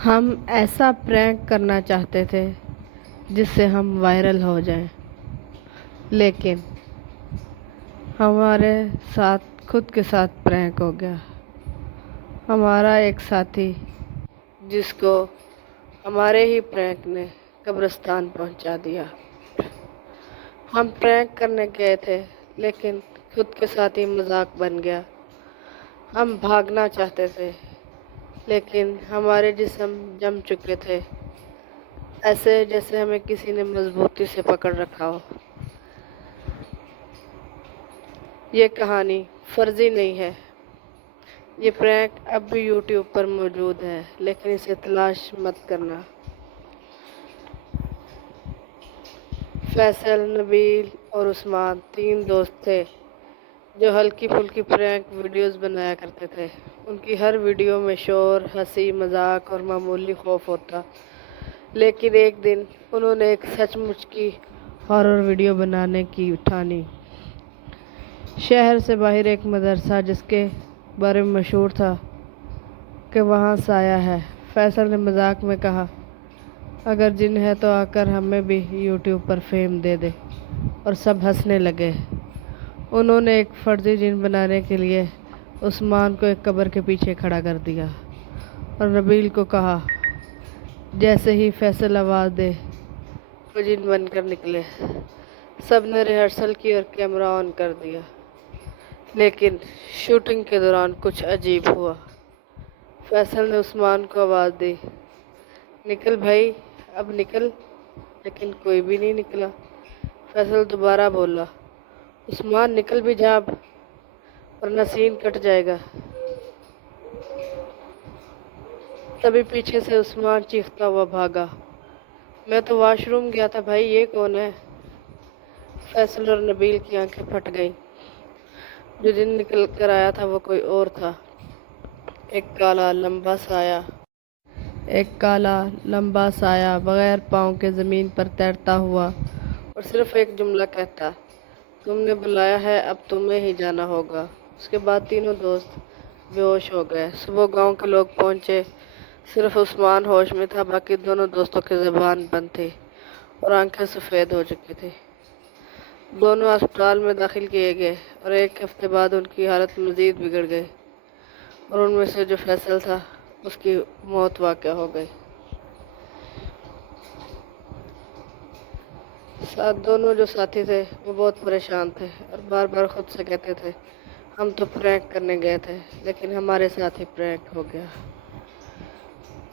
ہم ایسا پرینک کرنا چاہتے تھے جس سے ہم وائرل ہو جائیں، لیکن ہمارے ساتھ خود کے ساتھ پرینک ہو گیا۔ ہمارا ایک ساتھی جس کو ہمارے ہی پرینک نے قبرستان پہنچا دیا۔ ہم پرینک کرنے گئے تھے لیکن خود کے ساتھ ہی مذاق بن گیا۔ ہم بھاگنا چاہتے تھے لیکن ہمارے جسم جم چکے تھے، ایسے جیسے ہمیں کسی نے مضبوطی سے پکڑ رکھا ہو۔ یہ کہانی فرضی نہیں ہے، یہ پرینک اب بھی یوٹیوب پر موجود ہے، لیکن اسے تلاش مت کرنا۔ فیصل، نبیل اور عثمان 3 دوست تھے جو ہلکی پھلکی پرینک ویڈیوز بنایا کرتے تھے۔ ان کی ہر ویڈیو میں شور، ہنسی، مذاق اور معمولی خوف ہوتا، لیکن ایک دن انہوں نے ایک سچ مچ کی ہارر ویڈیو بنانے کی ٹھانی۔ شہر سے باہر ایک مدرسہ جس کے بارے میں مشہور تھا کہ وہاں سایہ ہے۔ فیصل نے مذاق میں کہا، اگر جن ہے تو آ کر ہمیں بھی یوٹیوب پر فیم دے دے، اور سب ہنسنے لگے۔ انہوں نے ایک فرضی جن بنانے کے لیے عثمان کو ایک قبر کے پیچھے کھڑا کر دیا اور نبیل کو کہا جیسے ہی فیصل آواز دے وہ جن بن کر نکلے۔ سب نے ریہرسل کی اور کیمرہ آن کر دیا، لیکن شوٹنگ کے دوران کچھ عجیب ہوا۔ فیصل نے عثمان کو آواز دی، نکل بھائی، اب نکل، لیکن کوئی بھی نہیں نکلا۔ فیصل دوبارہ بولا، عثمان نکل بھی جا اب، ورنہ سین کٹ جائے گا۔ تبھی پیچھے سے عثمان چیختا ہوا بھاگا، میں تو واش روم گیا تھا بھائی، یہ کون ہے؟ فیصل اور نبیل کی آنکھیں پھٹ گئیں۔ جو جن نکل کر آیا تھا وہ کوئی اور تھا، ایک کالا لمبا سایہ بغیر پاؤں کے زمین پر تیرتا ہوا اور صرف ایک جملہ کہتا، تم نے بلایا ہے، اب تمہیں ہی جانا ہوگا۔ اس کے بعد تینوں دوست بے ہوش ہو گئے۔ صبح گاؤں کے لوگ پہنچے، صرف عثمان ہوش میں تھا، باقی دونوں دوستوں کی زبان بند تھی اور آنکھیں سفید ہو چکی تھی۔ دونوں اسپتال میں داخل کیے گئے اور 1 ہفتے بعد ان کی حالت مزید بگڑ گئی اور ان میں سے جو فیصل تھا اس کی موت واقع ہو گئی۔ دونوں جو ساتھی تھے وہ بہت پریشان تھے اور بار بار خود سے کہتے تھے، ہم تو پرینک کرنے گئے تھے لیکن ہمارے ساتھ ہی پرینک ہو گیا۔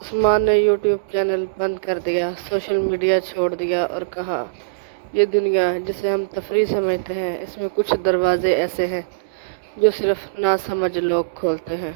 عثمان نے یوٹیوب چینل بند کر دیا، سوشل میڈیا چھوڑ دیا اور کہا، یہ دنیا جسے ہم تفریح سمجھتے ہیں، اس میں کچھ دروازے ایسے ہیں جو صرف ناسمجھ لوگ کھولتے ہیں۔